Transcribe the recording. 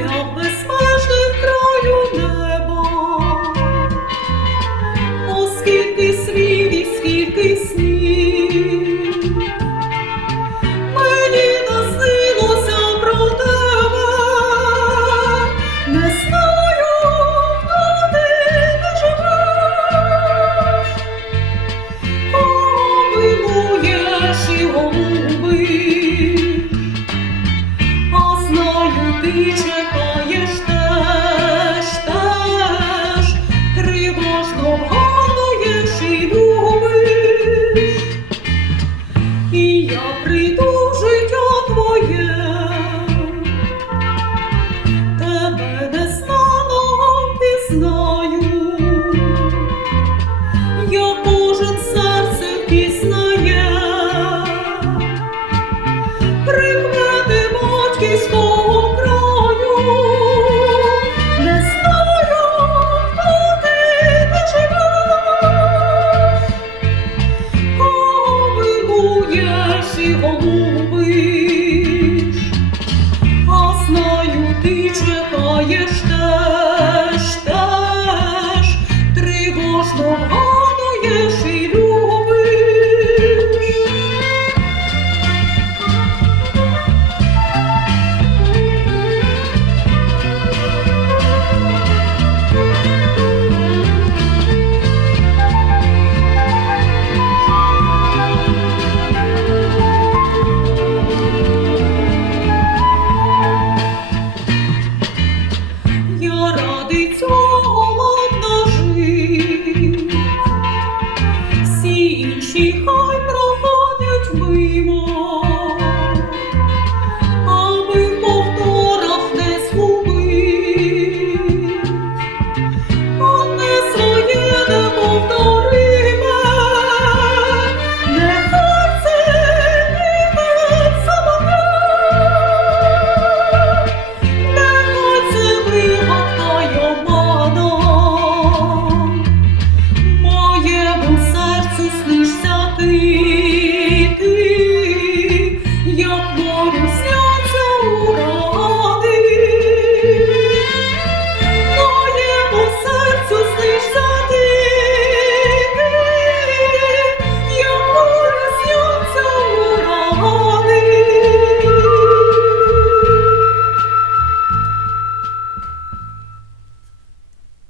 Поля безмежних краю небо, оскільки світ скільки снів, мені про тебе, не знаю, хто ти не живеш, помилуєш і губиш. наші голови.